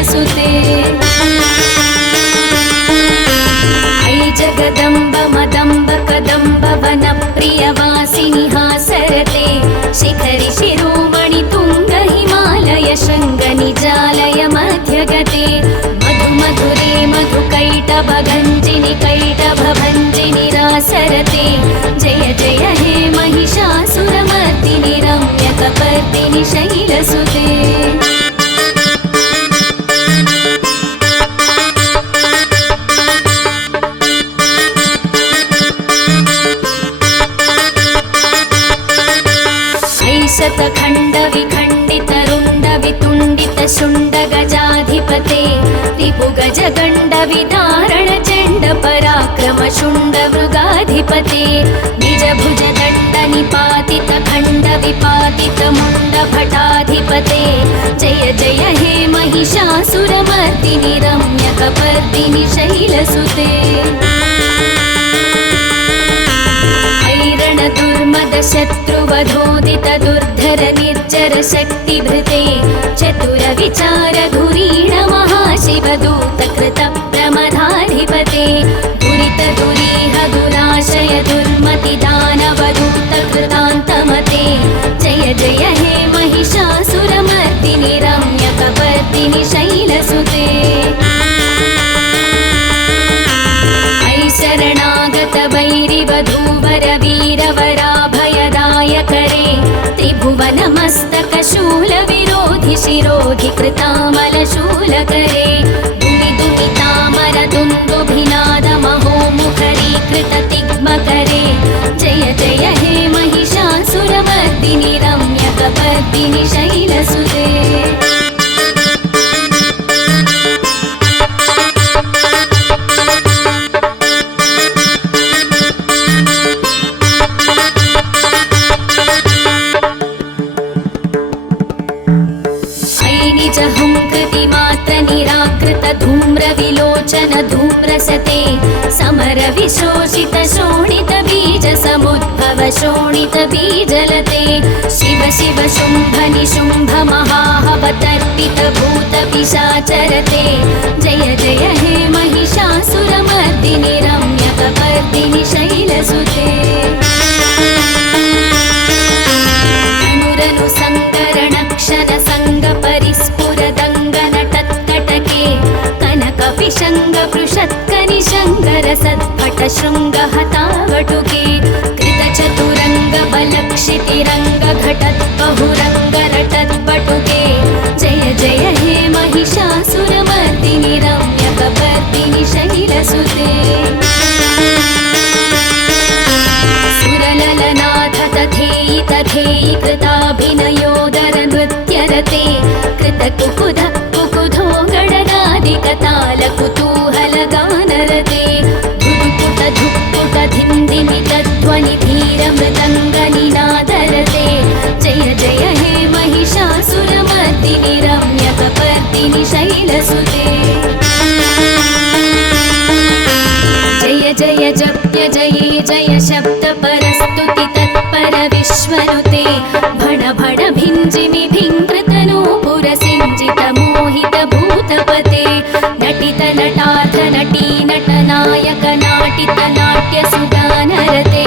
शैलसुते ऐ जगदम्ब मदम्ब कदम्ब वनप्रियवासिनि हासरते शिखरि शिरोमणि तुङ्ग हिमालय शृङ्ग निजालय मध्यगते मधु मधुरे मधुकैटभगञ्जिनि कैटभभञ्जिनि रासरते जय जय हे महिषासुरमर्दिनि रम्यकपर्दिनि शैलसुते शतखण्ड विखण्डित रुण्ड वितुण्डित शुण्ड गजाधिपते रिपुगज गण्ड विदारण चण्ड पराक्रम शुण्ड मृगाधिपते निज भुज दण्ड निपातित खण्ड विपातित मुण्ड भटाधिपते जय जय हे महिषासुरमर्दिनि रम्यकपर्दिनि शैलसुते दुर्मद शत्रुवधोदित दुर्धर निर्जर शक्तिभृते चतुर विचार धुरीण महाशिवदूत कृत प्रमदाधिपते दुरित दुरीह दुराशय दुर्मति दानवदूत कृतान्तमते जय जय हे महिषासुरमर्दिनि रम्यकपर्दिनि शैलसुते शरणागत वैरिवधूवर वीरवराभयदायकरे त्रिभुवनमस्तक शूल विरोधि शिरोधि कृतामल शूलकरे दुमि दुमितामर दुन्दुभिनाद महोमुखरीकृत तिग्मकरे जय जय हे महिषासुरमर्दिनि रम्यकपर्दिनि शैलसुते धूम्र विलोचन धूम्रसते समर विशोषित शोणित बीज समुद्भव शोणित बीजलते शिव शिव शुम्भ निशुम्भ महाहवतर्पित भूत पिशाचरते जय जय हे महिषासुरमर्दिनि रम्यकपर्दिनि शैलसुते अनुरनु संकरण क्षण संग परिस्फुर दङ्गन कनकपिशङ्ग पृषत्कनिशङ्गर सत्पट शृङ्ग हतावटुके कृतचतुरङ्ग बलक्षितिरङ्ग घटत् बहुरङ्ग रटत् पटुके जय जय हे महिषासुरमर्दिनि रम्यकपर्दिनि शैलसुते सुरललनाथ तथेयि तथेयि कृताभिनयोदर नृत्यरते कृतकुकुध कुकुधो गडगादिकताल कुतूहल गानरते धुक्पुट धुक्पुट धिन्धिमित ध्वनि धीर मृदङ्ग निनादरते जय जय हे महिषासुरमर्दिनि रम्यकपर्दिनि शैलसुते जय जय जप्य जये जय शब्द परस्तुति तत्पर विश्वनुते भण भण भिञ्जिमि भिङ्कृतनूपुर सिञ्जित मोहित भूतपते नटित नटार्थ नटी नटनायक नाटित नाट्य सुगानरते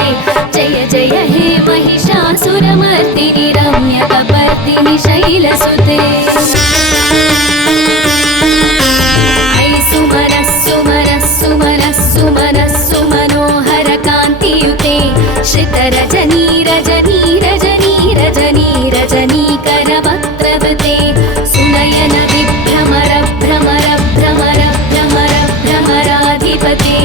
जय जय हे महिषासुरमर्दिनि रम्यकपर्दिनि शैलसुते ऐ सुमरः सुमरः सुमरः सुमनः सुमनोहर कान्तियुते श्रितरजनी रजनी रजनी रजनी रजनीकर वक्त्रवृते सुनयन विभ्रमर भ्रमर भ्रमर भ्रमर भ्रमराधिपते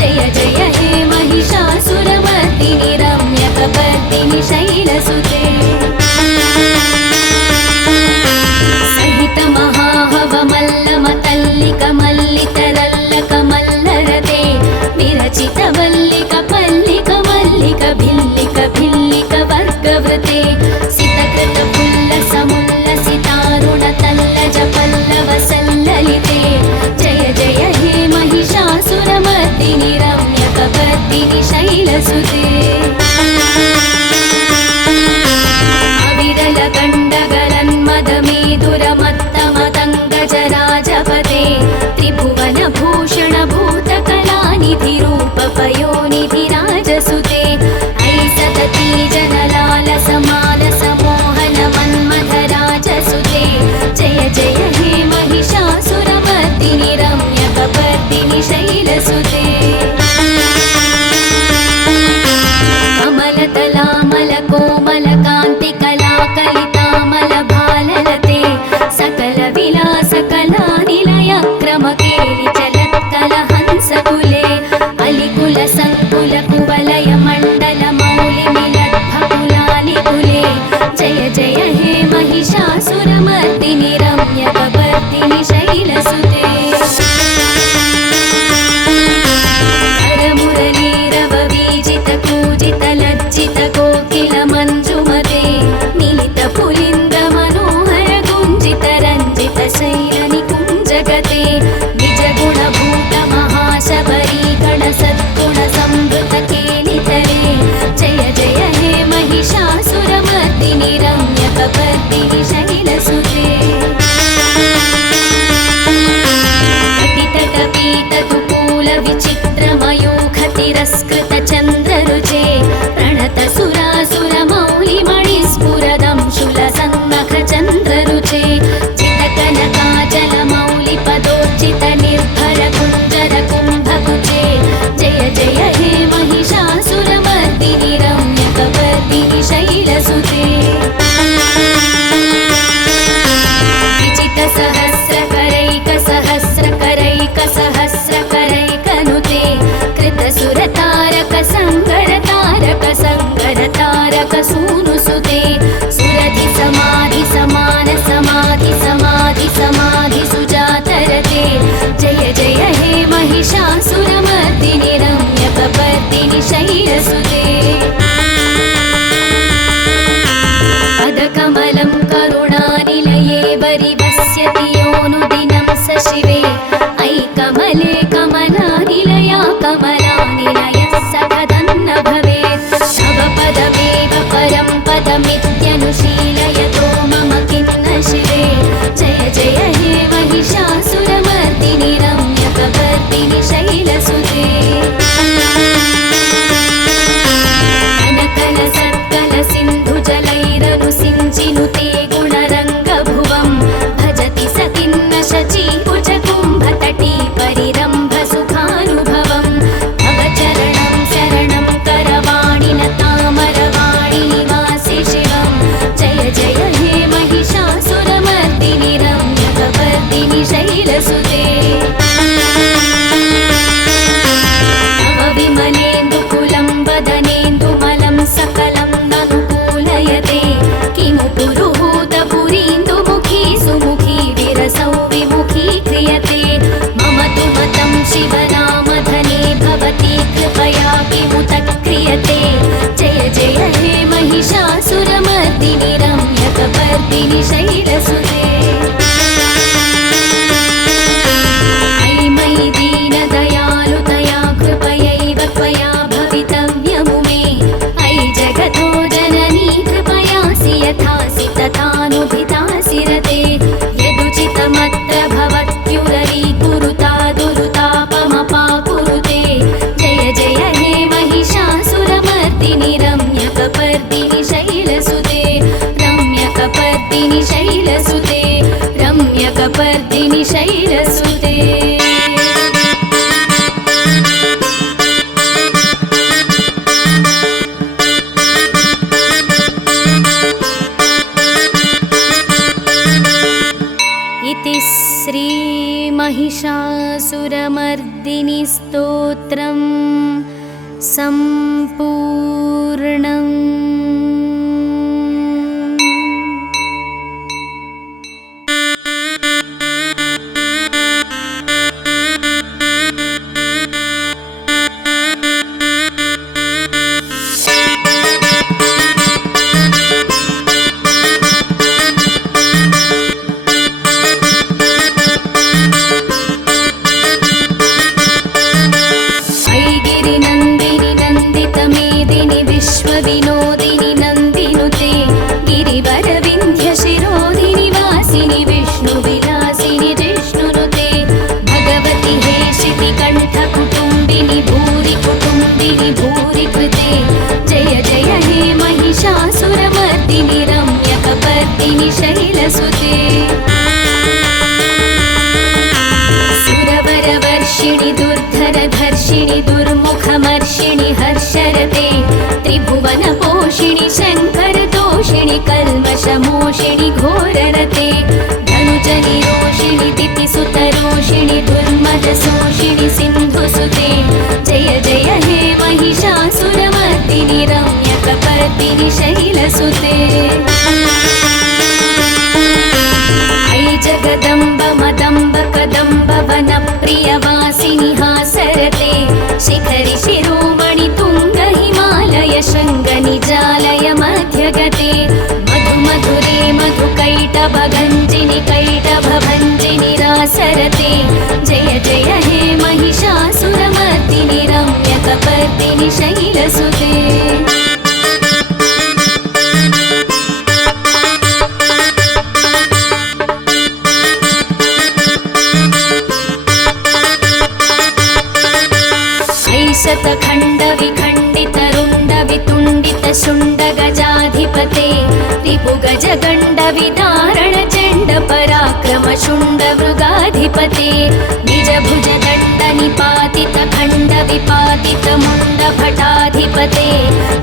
जय जय हे महिषासुरमर्दिनि रम्यकपर्दिनि शैलसुते सहित महाहवमल्लमतल्लिक मल्लितरल्लक मल्लरते विरचित वल्लिक पल्लिक मल्लिक भिल्लिक भिल्लिक वर्गवृते सितकृत पुल्लसमुल्लसितारुण तल्लज पल्लव सल्ललिते जय जय हे महिषासुरमर्दिनि रम्यकपर्दिनि शैलसुते अविरल गण्डगलन्मदमेधुरमत्तमदङ्गजराज तिरस्कृतचन्द्ररुचे प्रणतसुरासुरमौलिमणिस्फुरदं शूलसन्नखचन्द्ररुचे चितकनकाचलमौलिपदोर्चितनिर्भरकुञ्जरकुम्भकुचे जय जय हे महिषासुरमर्दिनि रम्यकपर्दिनि शैलसुते विजितसहस्रकरैकसहस्रकरैकसहस्रकरैकनुते कृतसुरतारकसङ्गरतारकसङ्गरतारकसूनुसुते सुरधिसमाधिसमानसमाधिसमाधिसुजातरते जय जय हे महिषासुरमर्दिनि रम्यकपर्दिनि शैलसुते पदकमलं करुणानिलये वरिवस्यति योऽनुदिनं स शिवे अयि कमले कमलानिलया कमलानिलयः सखदन्न भवेत् तव पदमेव परं पदमित्यनुशीलयतो मम किन्न शिवे जय जय हे महिषासुरमर्दिनि रम्यकपर्दिनि शैलसुते सिञ्चिनुते गुणरङ्गभुवं भजति सतिन्न शचीकुचकुम्भतटी परिरम्भसुखानुभवं तव चरणं शरणं करवाणि तामरवाणि निवासि शिवं जय जय हे महिषासुरमर्दिनि रम्यकपर्दिनि शैलसुते तव विमलेन्दुकुलं वदनेन्दुमलं सकलं ननुकूलयते किमु पुरुहूतपुरीन्दुमुखी सुमुखी विरसौ विमुखी क्रियते मम तु मतं शिवनामधने भवती कृपया किमुत क्रियते जय जय हे महिषासुरमर्दिनि रम्यकपर्दिनि शैलसुते अयि मयि दीनदयालुतया कृपयैव त्वया भवितव्यमु मे अयि जगतो जननी कृपयासि यथासि तथानुभितासि रते यदुचितमत्र भवत्युररीकुरुता दुरुतापमपाकुरुते जय जय हे महिषासुरमर्दिनि रम्यकपर्दिनि शैलसुते रम्यकपर्दिनि शैलसुते रम्यकपर्दिनि शैलसुते इति श्री महिषासुरमर्दिनि स्तोत्रं सम्पूर्णम्। विनोदिनि नन्दिनुते गिरिवरविन्ध्यशिरोधिनि वासिनि विष्णुविलासिनि जिष्णुनुते भगवति हे शितिकण्ठकुटुम्बिनि भूरि कुटुम्बिनि भूरि कृते जय जय हे महिषासुरमर्दिनि रम्यकपर्दिनि शैलसुते सुरवरवर्षिणि दुर्धरधर्षिणि दुर्मुखमर्षिणि हर्षरते त्रिभुवनपोषिणि शङ्करतोषिणि कल्मषमोषिणि घोररते धनुजनिरोषिणि दितिसुतरोषिणि दुर्मदशोषिणि सिन्धुसुते जय जय हे महिषासुरमर्दिनि रम्यकपर्दिनि शैलसुते अयि जगदम्ब मदम्ब कदम्ब वनप्रियवासिनि हासरते शिखरि शिरोमणि तुङ्ग हिमालय शृङ्गनिजालय मध्यगते मधु मधुरे मधुकैटभगञ्जिनि कैटभभञ्जिनि रासरते जय जय हे महिषासुरमर्दिनि रम्यकपर्दिनि शैलसुते ऐशतखण्डविखण्डितरुण्डवितुण्डितशुण्डगजाधिपते रिपुगजगण्डविदारणचण्डपराक्रमशुण्डमृगाधिपते निजभुजदण्डनिपातितखण्डविपातितमुण्डभटाधिपते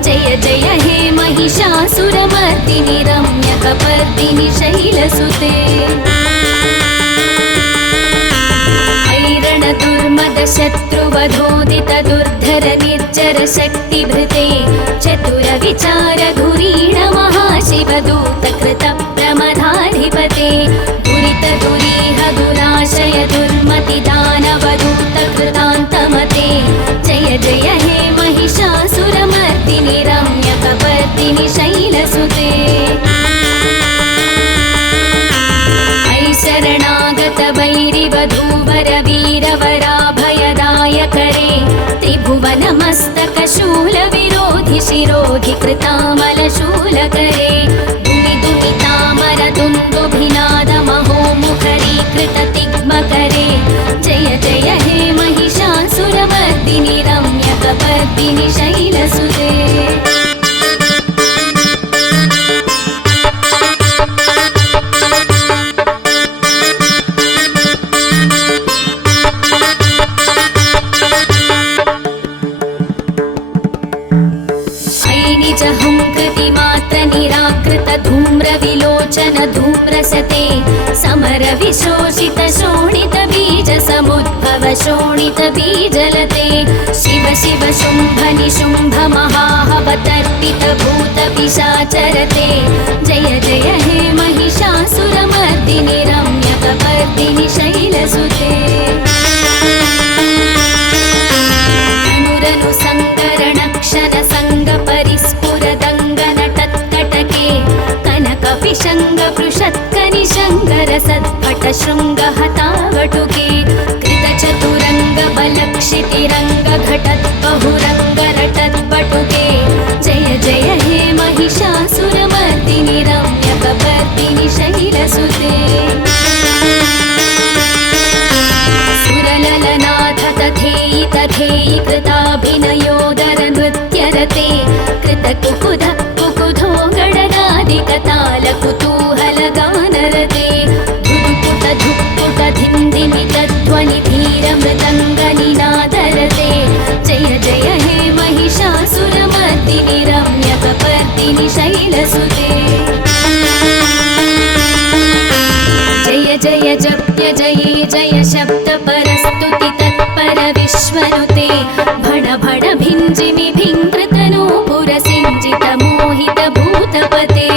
जय जय हे महिषासुरमर्दिनि रम्यकपर्दिनि शैलसुते दुर्मदशत्रुवधोदित दुर्धर निर्जर शक्तिभृते चतुरविचारधुरीण महाशिवदूत कृत प्रमदाधिपते दुरित दुरीह दुराशय दुर्मति दानवदूत कृतान्तमते जय जय हे महिषासुरमर्दिनि रम्यकपर्दिनि शैलसुते शरणागत वैरिवधूवर वीरवराभयदायकरे त्रिभुवनमस्तक शूलविरोधि शिरोधि कृतामलशूलकरे दुमि दुमितामर दुन्दुभिनाद महोमुखरीकृत तिग्मकरे जय जय हे महिषासुरमर्दिनि रम्यकपर्दिनि शैलसुते धूम्रविलोचन धूम्रसते समर विशोषित शोणित बीज समुद्भव शोणित बीजलते शिव शिव शुम्भ निशुम्भ महाहवतर्पित भूत पिशाचरते जय जय हे महिषासुरमर्दिनि रम्यकपर्दिनि शैलसुते अनुरनु सङ्करणक्षण सङ्ग परिस्फुरदङ्गनटत्कटके कनकपिशङ्ग पृषत्कनिशङ्कर सत्पट शृङ्गहतावटुके कृतचतुरङ्ग बलक्षितिरङ्ग घटत् बहुरङ्गरटत्पटुके जय जय हे महिषासुरमर्दिनि रम्यकपर्दिनि शैलसुते सुरललनाथ तथेयि तथेयि कृताभिनयोदर नृत्यरते कृतकुकुध कुकुधो गणनादिकताल कुतूहलगानरते धुक्पुट धुक्पुट धिन्धिमितध्वनि धीरमृदङ्गनिनादरते जय जय हे महिषासुरमर्दिनि रम्यकपर्दिनि शैलसुते जय जय जप्य जये जय शब्द परस्तुति तत्पर विश्वनुते भण भण भिञ्जिमि भिङ्कृतनूपुर सिञ्जित मोहित भूतपते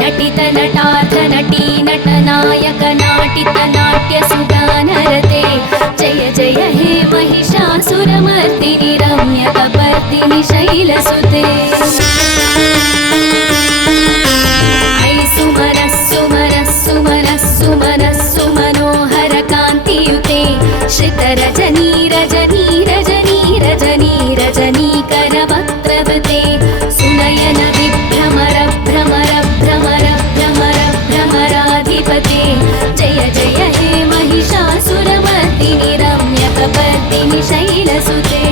नटित नटार्थ नटी नटनायक नाटित नाट्य सुगानरते जय जय हे महिषासुरमर्दिनि रम्यकपर्दिनि शैलसुते सुमनोहर कान्तियुते श्रित रजनी रजनी रजनी रजनी रजनीकर वक्त्रवृते सुनयन विभ्रमर भ्रमर भ्रमर भ्रमर भ्रमराधिपते जय जय हे महिषासुरमर्दिनि रम्यकपर्दिनि शैलसुते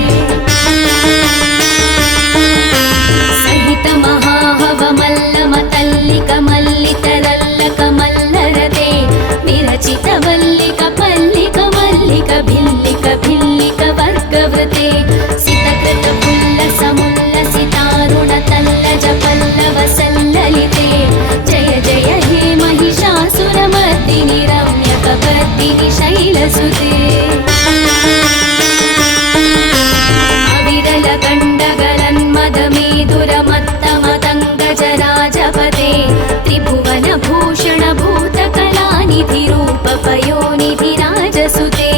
सहित महाहवमल्लमतल्लिक मल्लितरल्लक मल्लरते विरचित वल्लिक पल्लिक मल्लिक भिल्लिक भिल्लिक वर्गवृते सितकृत पुल्लस मुल्लसितारुण तल्लज पल्लव सल्ललिते जय जय हे महिषासुरमर्दिनि रम्यकपर्दिनि शैलसुते अविरल गण्डगलन्मदमेधुरमत्तमदङ्गजराजपते त्रिभुवनभूषण भूतकलानिधि रूपपयोनिधिराजसुते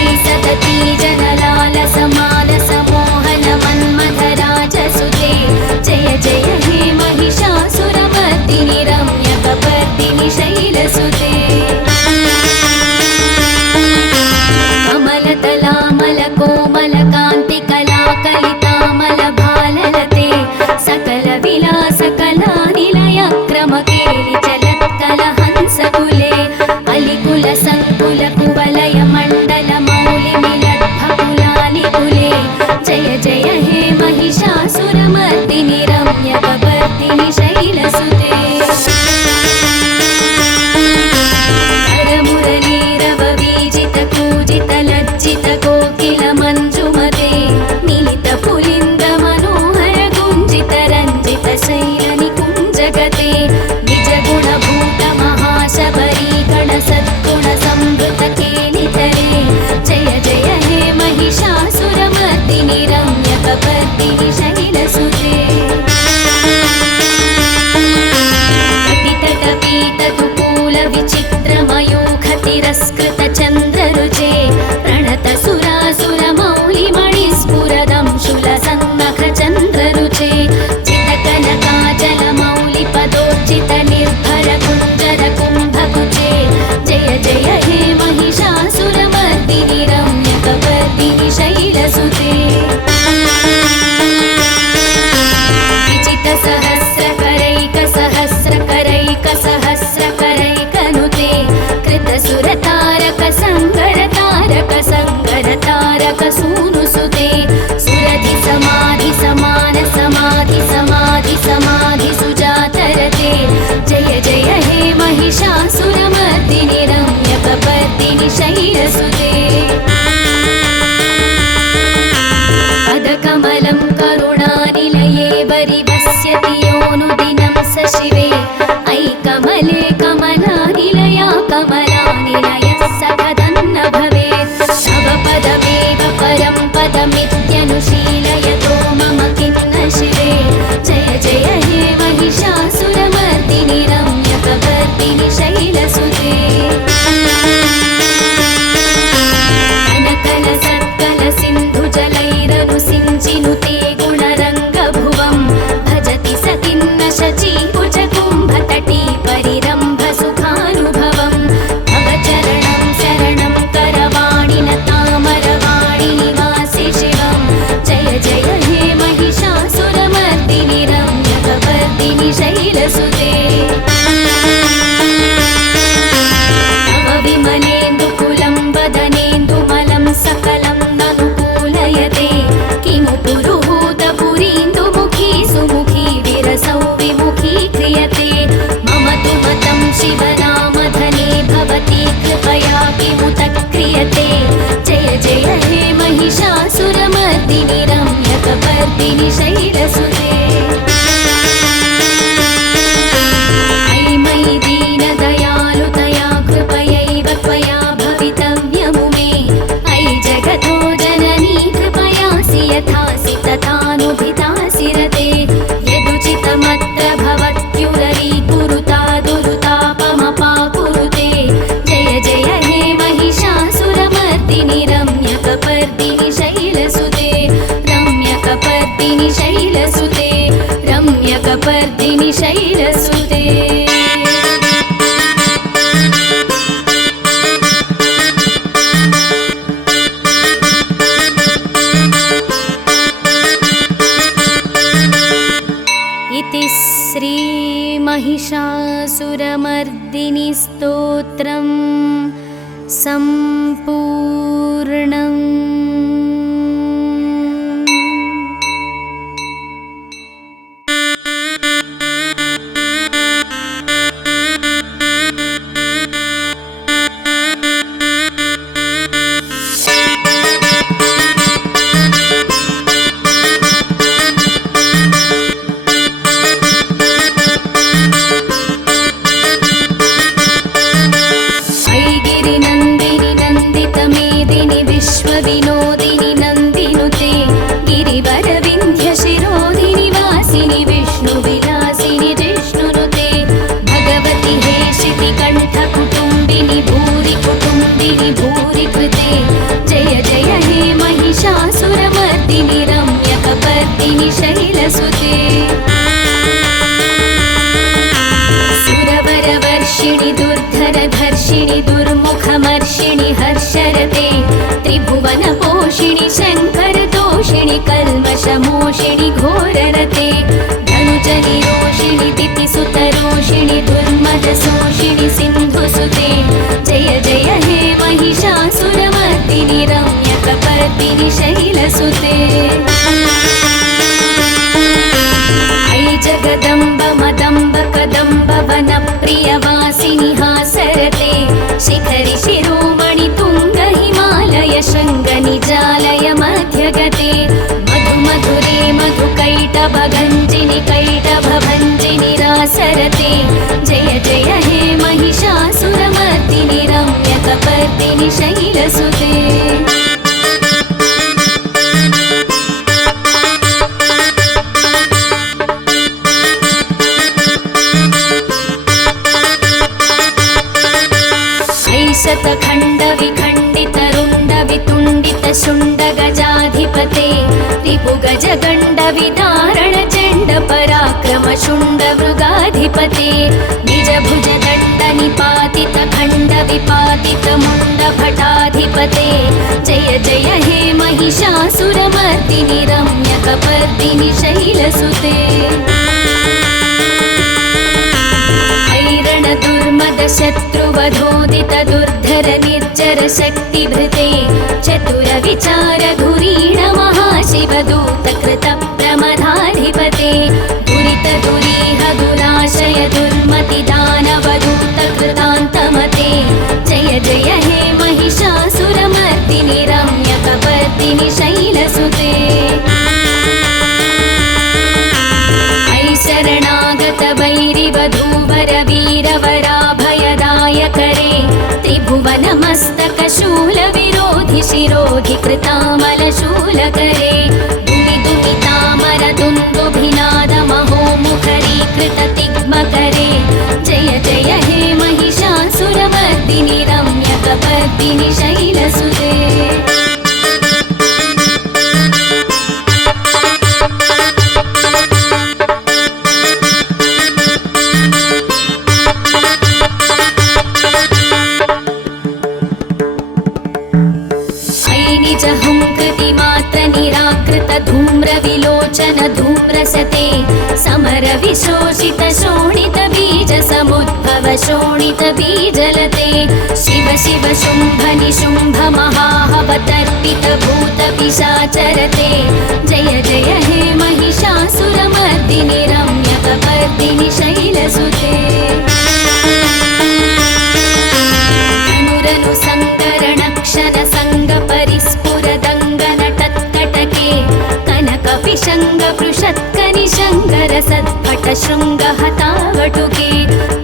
ऐसतती जनलालस मानस मोहन मन्मथराजसुते जय जय हे महिषासुरमर्दिनि रम्यकपर्दिनि शैलसुते रम्यकपर्दिनि शैलसुते कटितटपीतकुकूलविचित्रमयूखतिरस्कृतचन्द्ररुचे प्रणतसुरासुरमौलिमणिस्फुरदंशुलसन्नखचन्द्ररुचे चितकनकाचलमौलिपदोर्जितनिर्भरकुञ्जरकुम्भकुचे जय जय हे महिषासुरमर्दिनि रम्यकपर्दिनि शैलसुते विचितसहस्रकरैकसहस्रकरैकसहस्रकरैकनुते कृतसुरतारकसङ्गरतारकसङ्गरतारकसूनुसुते सुरधिसमाधिसमानसमाधिसमाधिसमाधिसुजातरते जय जय हे महिषासुरमर्दिनि रम्यकपर्दिनि शैलसुते पदकमलं करुणानिलये वरिवस्यति योऽनुदिनं स शिवे ऐकमले कमलानिलया कमलानिलयः सकदन्न भवेत् तव पदमेव परं पदमित्यनुशीलयतो मम किन्न शिवे जय जय हे महिषासुरमर्दिनि रम्यकपर्दिनि शैलसुते कनकलसत्कलसिन्धुजलैरनुसिञ्चिनुते गुणरङ्गभुवं भजति सतिन्न शचीकुचकुम्भतटी परिरम्भसुखानुभवं तव चरणं शरणं करवाणिलतामरवाणिनिवासे शिवं जय जय हे महिषासुरमर्दिनि रम्यकपर्दिनि शैलसुते तव विमलेन्दुकुलं वदनेन्दुमलं सकलं ननुकूलयते किमु पुरुहूतपुरीन्दुमुखी सुमुखी विरसौ विमुखी क्रियते मम तु मतं शिवनामधने भवती कृपया किमुत क्रियते जय जय हे महिषासुरमर्दिनि रम्यकपर्दिनि शैलसुते अयि मयि दीनदयालुतया कृपयैव त्वया भवितव्यमु मे अयि जगतो जननी कृपयासि यथासि तथानुभितासि रते यदुचितमत्र भवत्युररीकुरुता दुरुतापमपाकुरुते जय जय हे महिषासुरमर्दिनि रम्यकपर्दिनि शैलसुते रम्यकपर्दिनि शैलसुते रम्यकपर्दिनि शैलसुते इति श्रीमहिषासुरमर्दिनि स्तोत्रं सम्पूर्णम्। ऐगिरिनन्दिनि नन्दितमेदिनि विश्वविनोदिनि नन्दिनुते गिरिवरविन्ध्यशिरोदिनि वासिनि विष्णुविलासिनि जिष्णुनुते भगवति हेशितिकण्ठकुटुम्बिनि भूरि कुटुम्बिनि भूरि कृते जय जय हे महिषासुरमर्दिनि रम्यकपर्दिनि शैलसुते सुरवरवर्षिणि दुर्धरधर्षिणि दुर्मुखमर्षिणि हर्षरते त्रिभुवनपोषिणि शङ्करतोषिणि कल्मषमोषिणि घोररते धनुजनिरोषिणि दितिसुतरोषिणि दुर्मदशोषिणि सिन्धुसुते जय जय हे महिषासुरमर्दिनि रम्यकपर्दिनि शैलसुते अयि जगदम्ब मदम्ब कदम्ब वनप्रियवासिनि हासरते शिखरि शिरोमणि तुङ्ग हिमालय शृङ्गनिजालय मध्यगते मधु मधुरे मधुकैटभगञ्जिनि कैटभभञ्जिनि रासरते जय जय हे महिषासुरमर्दिनि रम्यकपर्दिनि शैलसुते रिपुगजगण्ड विदारण चण्ड पराक्रम शुण्ड मृगाधिपते निजभुज दण्ड निपातित खण्ड विपातित मुण्ड भटाधिपते जय जय हे महिषासुरमर्दिनि रम्यकपर्दिनि शैलसुते दुर्मद शत्रुवधोदित दुर्धर निर्जर शक्तिभृते चतुर विचार धुरीण महाशिवदूत कृत प्रमदाधिपते दुरित दुरीह दुराशय दुर्मति दानवदूत कृतान्तमते जय जय हे महिषासुरमर्दिनि रम्यकपर्दिनि शैलसुते शरणागत वैरिवधूवर वीरवराभयदायकरे त्रिभुवनमस्तक शूल विरोधि शिरोधि कृतामल शूलकरे दुमि दुमितामर दुन्दुभिनाद महोमुखरी कृत तिग्मकरे जय जय हे महिषासुरमर्दिनि रम्यकपर्दिनि शैलसुते धूम्र विलोचन धूम्रसते समर विशोषित शोणित बीज समुद्भव शोणित बीजलते शिव शिव शुम्भ निशुम्भ महाहवतर्पित भूत पिशाचरते जय जय हे महिषासुरमर्दिनि रम्यकपर्दिनि शैलसुते अनुरनु संकरण क्षण संग परिस्फुर दङ्गन कनकपिशङ्ग पृषत्कनिशङ्गर सद्भट शृङ्ग हतावटुके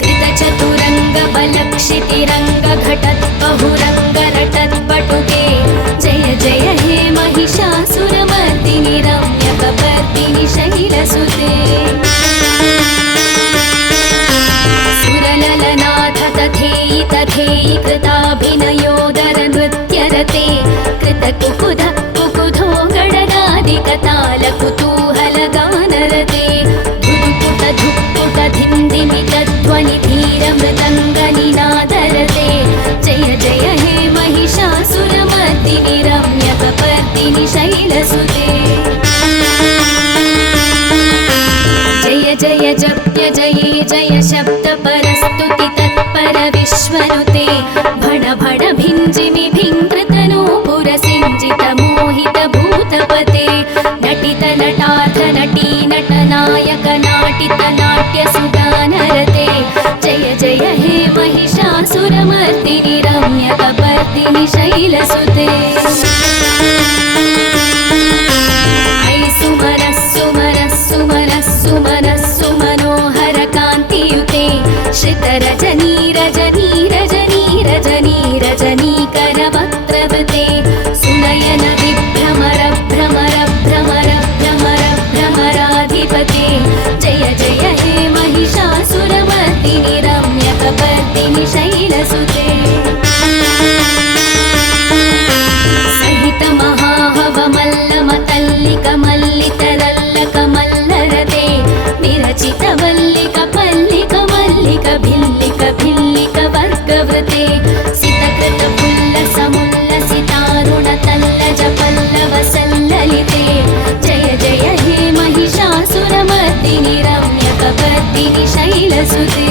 कृतचतुरङ्ग बलक्षितिरङ्ग घटत् बहुरङ्ग रटत्पटुके जय जय हे महिषासुरमर्दिनि रम्यकपर्दिनि शैलसुते सुरललनाथ तथेयि तथेयि कृताभिनयोदर नृत्यरते कृतकुकुध कुकुधो गणनादिकताल कुतूहल गानरते धुक्पुट धुक्पुट धिन्धिमित ध्वनि धीर मृदङ्ग निनादरते जय जय हे महिषासुरमर्दिनि रम्यकपर्दिनि शैलसुते जय जय जप्य जये जय शब्द परस्तुति तत्पर विश्वनुते भण भण भिञ्जिमि भिङ्कृतनूपुर सिञ्जित मोहित भूतपते नटित नटार्थ नटी नटनायक नाटित नाट्य सुगानरते जय जय हे महिषासुरमर्दिनि रम्यकपर्दिनि शैलसुते सुमरः सुमरः सुमरः सुमनः सुमनोहर कान्तियुते श्रितरजनी रजनी रजनी रजनी रजनीकर वक्त्रवृते सुनयन विभ्रमर भ्रमर भ्रमर भ्रमर भ्रमराधिपते जय जय हे महिषासुरमर्दिनि रम्यकपर्दिनि शैलसुते सहित महाहवमल्लमतल्लिक मल्लितरल्लक मल्लरते विरचित वल्लिक पल्लिक मल्लिक भिल्लिक भिल्लिक वर्गवृते सितकृत पुल्लस मुल्लसितारुण तल्लज पल्लव सल्ललिते जय जय हे महिषासुरमर्दिनि रम्यकपर्दिनि शैलसुते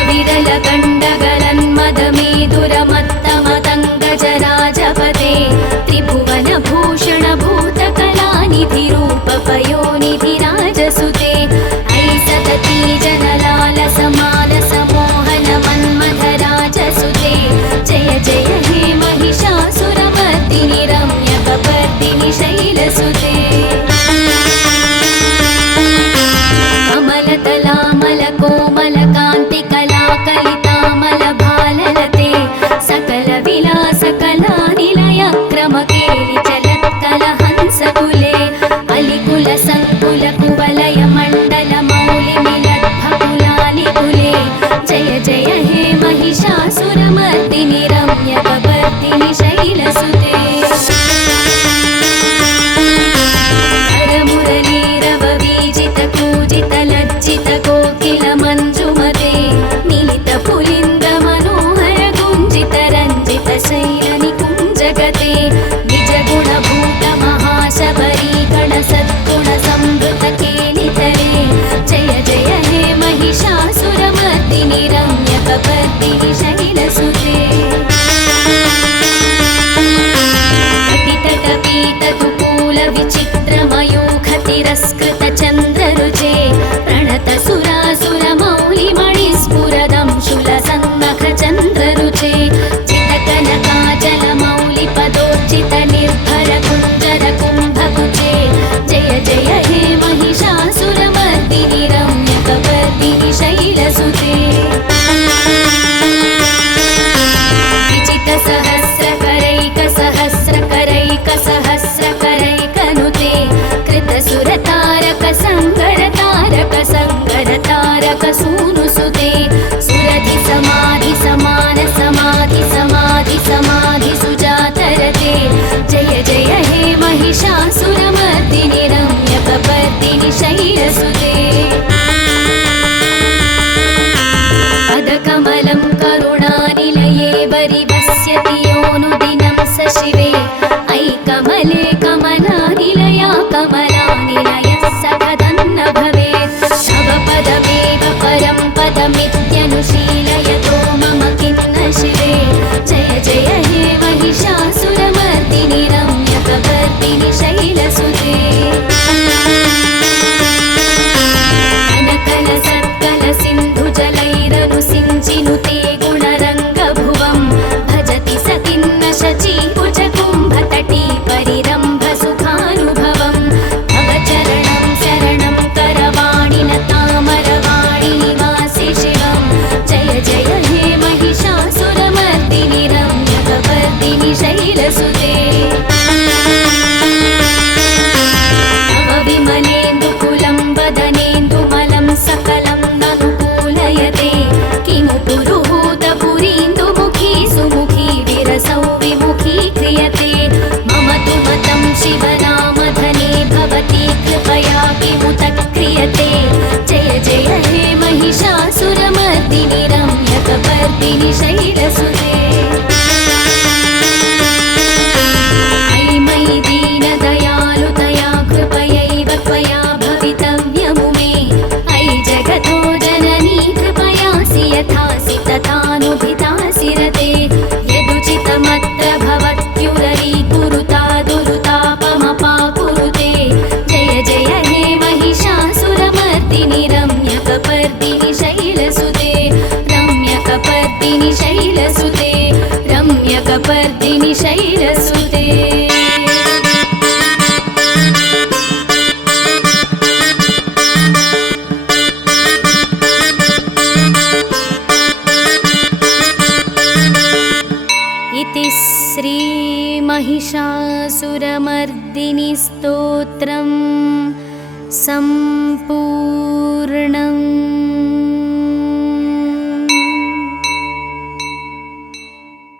अविरल गण्डगलन्मदमेदुरमत्तमदङ्गजराजपते त्रिभुवनभूषण भूतकलानिधिरूपपयोनिधिराजसुते ऐसतती जनलालसमालसमोहन मन्मथराजसुते जय जय हे महिषासुरमर्दिनि रम्यकपर्दिनि शैलसुते मर्दिनि शैलसुते इति श्रीमहिषासुरमर्दिनि स्तोत्रम् सम्पूर्णम्।